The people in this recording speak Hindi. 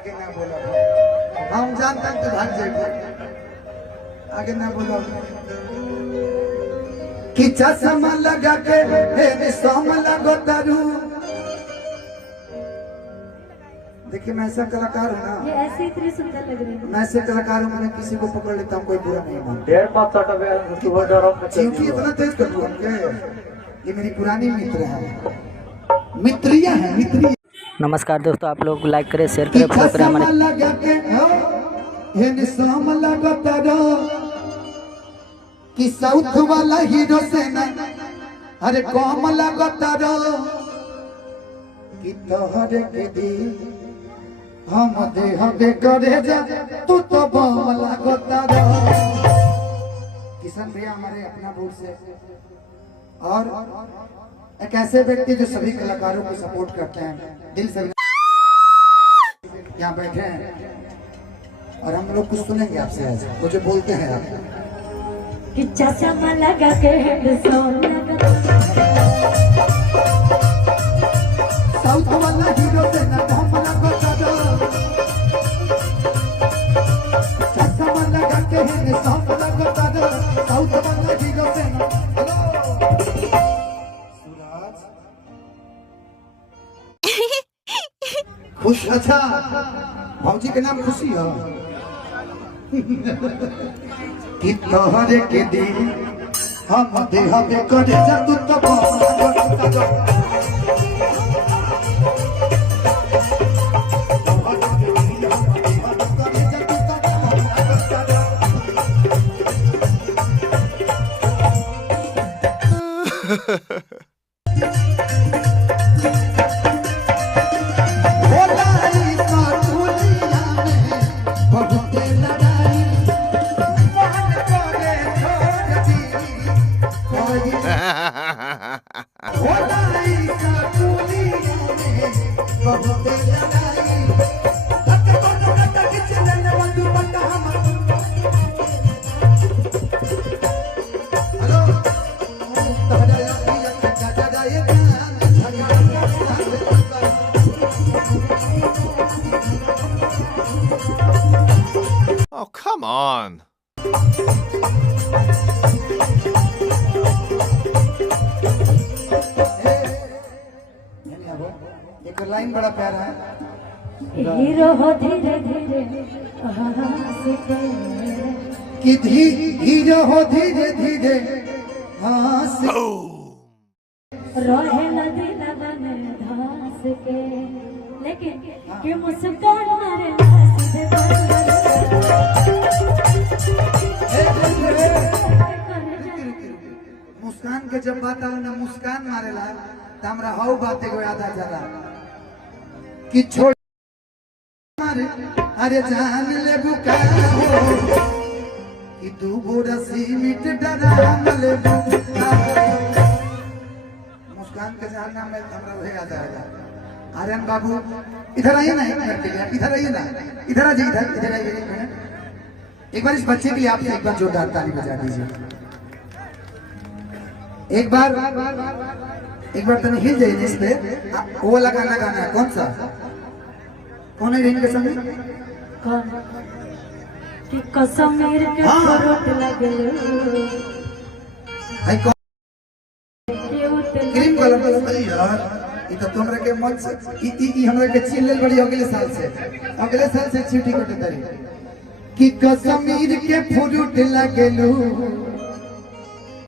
आगे ना बोलो, हम जानते हैं तो भाग जाएगा। आगे ना बोलो कि चश्मा लगा के हे सोम लगो तारू। देखिए मैं ऐसा कलाकार हूँ ना, ये ऐसे इतनी सुंदर लग रही है। मैं ऐसे कलाकार हूँ, मैं किसी को पकड़ लेता हूँ, कोई बुरा नहीं मानता। क्योंकि इतना तेज कर दूँ ये मेरी पुरानी मित्र है, मित्रियाँ हैं, मित्रियाँ। नमस्कार दोस्तों, आप लोग लाइक करें, शेयर करें, फॉलो करें हमारे। कि साउथ वाला हीरो से ना अरे कम लगता रो कि तोहरे के दी हम दे करे जा तू तो बम लगता रो। किशन भैया हमारे अपना दूर से, और एक ऐसे व्यक्ति जो सभी कलाकारों को सपोर्ट करते हैं दिल से, यहाँ बैठे हैं और हम लोग कुछ सुनेंगे आपसे। आज मुझे बोलते हैं आप कि चश्मा लगा के हेडफोन लगा साउथ वाला हीरो से ना हम लगता दो। चश्मा लगा के हेडफोन लगता दो, साउथ वाला हीरो से ना। सूरज खुश, अच्छा भौजी के नाम खुशी हो कि तोहरे के दी हम दे करे जा तू तो Oh, come on. एक लाइन बड़ा प्यारा है, हीरो हो धीरे धीरे हंस के कि हीरो हो धीरे धीरे हंस रोहे नदी लगन घास के, लेकिन कि मुस्कान मारे सीधे मुस्कान के जब बात आवे ना मुस्कान मारेला त हमरा हाउ बात एगो याद आ जाला कि छोड़ मारे अरे जान ले बुका हो कि तू गोरा सीमिट डराम ले बुका। मुस्कान के जान नाम में हमरा वही याद आएगा। आर्यन बाबू इधर आइए ना, एक मिनट के लिए इधर आइए ना, इधर आ जाइए, इधर आइए एक मिनट। एक बार इस बच्चे के लिए आप एक बार जोरदार ताली बजा दीजिए। एक बार तने हिल जाइए इस पे। वो वाला गाना गाना है, कौन सा, कौन है इनके संग? कौन कि कश्मीर के फरोट लगल आई कौन? क्रीम कलर का यार, ये तो तुमरे के मन से ई हमरे के छीन लेल बड़ी अगले साल से छुट्टी कटे तरी कि कश्मीर के फुरुट लगलू